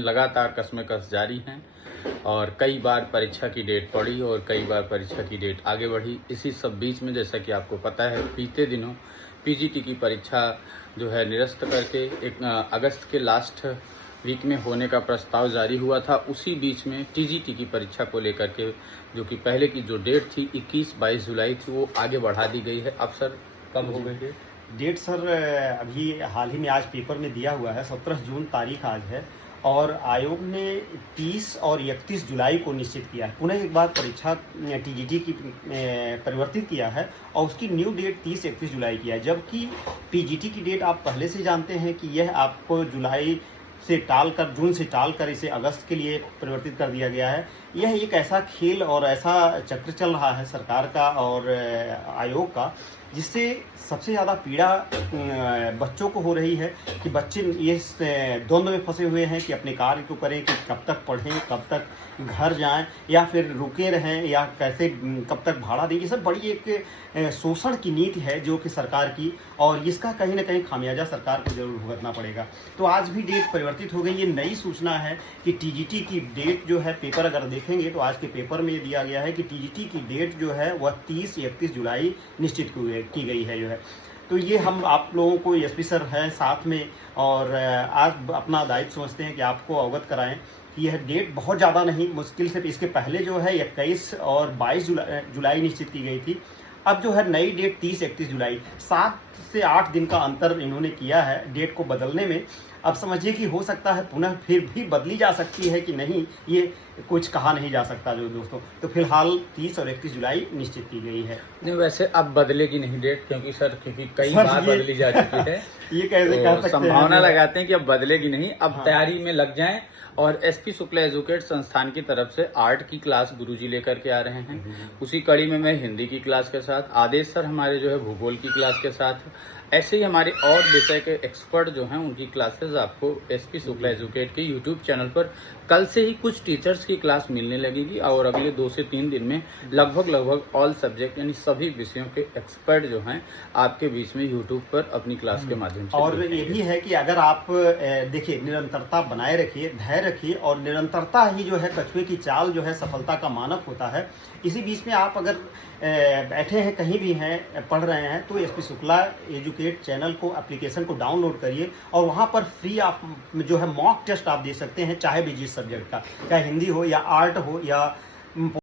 लगातार कशमकश जारी हैं और कई बार परीक्षा की डेट पड़ी और कई बार परीक्षा की डेट आगे बढ़ी। इसी सब बीच में जैसा कि आपको पता है, बीते दिनों पीजीटी की परीक्षा जो है निरस्त करके एक अगस्त के लास्ट वीक में होने का प्रस्ताव जारी हुआ था। उसी बीच में टीजीटी की परीक्षा को लेकर के जो कि पहले की जो डेट थी 21-22 जुलाई थी, वो आगे बढ़ा दी गई है। अब सर कब हो गई डेट सर अभी हाल ही में आज पेपर में दिया हुआ है, 17 जून तारीख आज है और आयोग ने 30 और 31 जुलाई को निश्चित किया है। पुनः एक बार परीक्षा टीजीटी की परिवर्तित किया है और उसकी न्यू डेट 30-31 जुलाई की है, जबकि पीजीटी की डेट आप पहले से जानते हैं कि यह आपको जुलाई से टालकर, जून से टालकर इसे अगस्त के लिए परिवर्तित कर दिया गया है। यह एक ऐसा खेल और ऐसा चक्र चल रहा है सरकार का और आयोग का, जिससे सबसे ज़्यादा पीड़ा बच्चों को हो रही है कि बच्चे ये द्वंद्व में फंसे हुए हैं कि अपने कार्य को करें, कि कब तक पढ़ें, कब तक घर जाएं या फिर रुके रहें या कैसे कब तक भाड़ा दें। ये सब बड़ी एक शोषण की नीति है जो कि सरकार की, और इसका कहीं ना कहीं खामियाजा सरकार को जरूर भुगतना पड़ेगा। तो आज भी डेट परिवर्तित हो गई। ये नई सूचना है कि टीजीटी की डेट जो है, पेपर अगर देखेंगे तो आज के पेपर में दिया गया है कि टीजीटी की डेट जो है वह 30-31 जुलाई निश्चित की गई है जो है। तो ये हम आप लोगों को एसपी सर हैं साथ में और आज अपना दायित्व समझते हैं कि आपको अवगत कराएं कि यह डेट बहुत ज़्यादा नहीं, मुश्किल से इसके पहले जो है 21 और 22 जुलाई निश्चित की गई थी। अब जो है नई डेट 30-31 जुलाई, 7 से 8 दिन का अंतर इन्होंने किया है डेट को बदलने में। अब समझिए कि हो सकता है पुनः फिर भी बदली जा सकती है कि नहीं, ये कुछ कहा नहीं जा सकता जो दोस्तों। तो फिलहाल 30 और 31 जुलाई निश्चित की गई है। नहीं, वैसे अब बदलेगी नहीं डेट, क्योंकि कई बार बदली जा चुकी है। ये कैसे कह सकते हैं? संभावना लगाते हैं कि अब बदलेगी नहीं। अब तैयारी में लग जाएं। और एसपी शुक्ला एजुकेट संस्थान की तरफ से आर्ट की क्लास गुरुजी लेकर के आ रहे हैं। उसी कड़ी में मैं हिंदी की क्लास के साथ, आदेश सर हमारे जो है भूगोल की क्लास के साथ, ऐसे ही हमारे और विषय के एक्सपर्ट जो हैं उनकी क्लासेस आपको एसपी शुक्ला एजुकेट के यूट्यूब चैनल पर कल से ही कुछ टीचर्स की क्लास मिलने लगेगी और अगले 2 से 3 दिन में लगभग ऑल सब्जेक्ट यानी सभी विषयों के एक्सपर्ट जो हैं आपके बीच में यूट्यूब पर अपनी क्लास के माध्यम से। और ये भी है कि अगर आप देखिए, निरंतरता बनाए रखिए, धैर्य रखिए, और निरंतरता ही जो है कछुए की चाल जो है सफलता का मानक होता है। इसी बीच में आप अगर बैठे हैं, कहीं भी हैं, पढ़ रहे हैं, तो एसपी शुक्ला एजुकेट चैनल को, एप्लीकेशन को डाउनलोड करिए और वहाँ पर फ्री आप जो है मॉक टेस्ट आप दे सकते हैं, चाहे भी जिस सब्जेक्ट का, चाहे हिंदी हो या आर्ट हो या